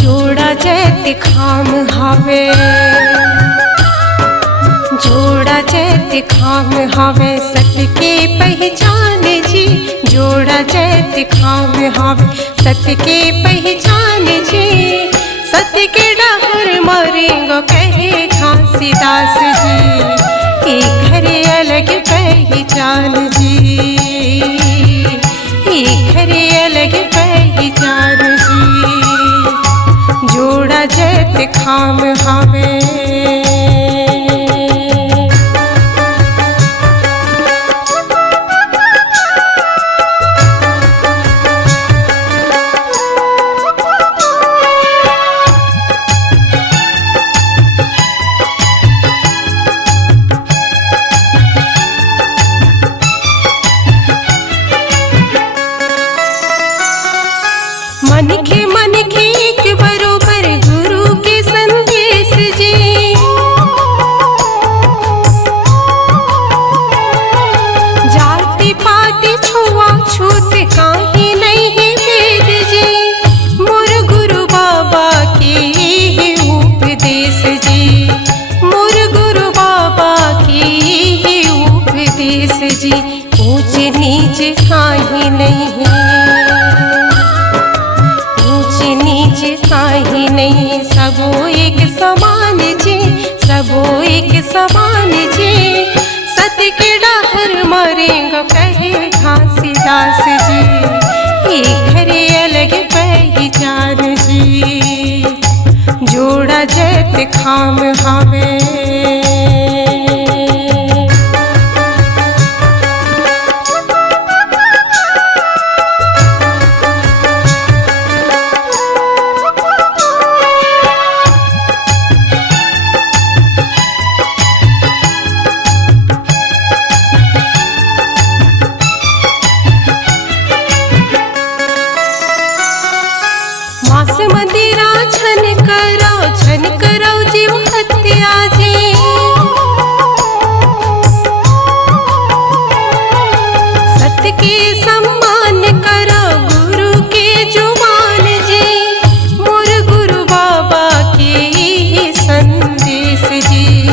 जोड़ा जैत खाम हावे, जोड़ा जैत खाम हावे, सत के पहचान जी। जोड़ा जैत खाम हावे, सत के पहचान जी। सत के डहर मारेंगो कहे घासीदास जी। एक घरे अलग पहचान जी, एक घरे अलग पहचान जी। जोड़ा जैत खाम हावे। मन के एक बरोबर गुरु के संदेश जी। जाति पाति छुआ छूत काहे नहीं वेद जी। मोर गुरु बाबा के ही उपदेश जी। मोर गुरु बाबा के ही उपदेश जी। ऊंच नीच काहे नहीं, काहे नहीं, सबो एक समान जी। सबो एक समान जी। सत के डहर मारेंगो कहे घासीदास जी। एक घरे अलग पहचान जी। जोड़ा जैत खाम हावे। मांस मदिरा छन करो जीव हत्या जी। सत्य के सम्मान करो गुरु के जुबान जी। मोर गुरु बाबा के ही संदेश जी।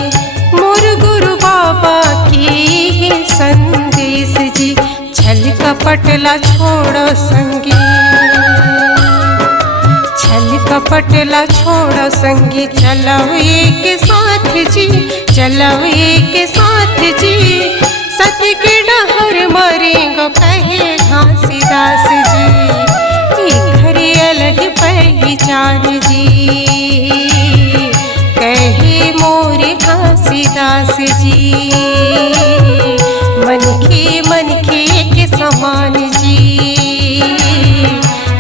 मोर गुरु बाबा के ही संदेश जी। छल कपटला छोड़ो संगी, छल कपटला छोड़ो संगी। चलो एक साथ जी, चलो एक साथ जी। सत के डहर मारेंगो कहे घासीदास जी। एक घरे अलग पहचान जी। कहे मोर घासीदास जी। मन के एक समान जी।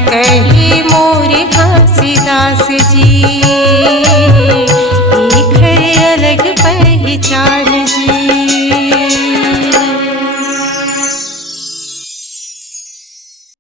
कहे मोर घासीदास जी।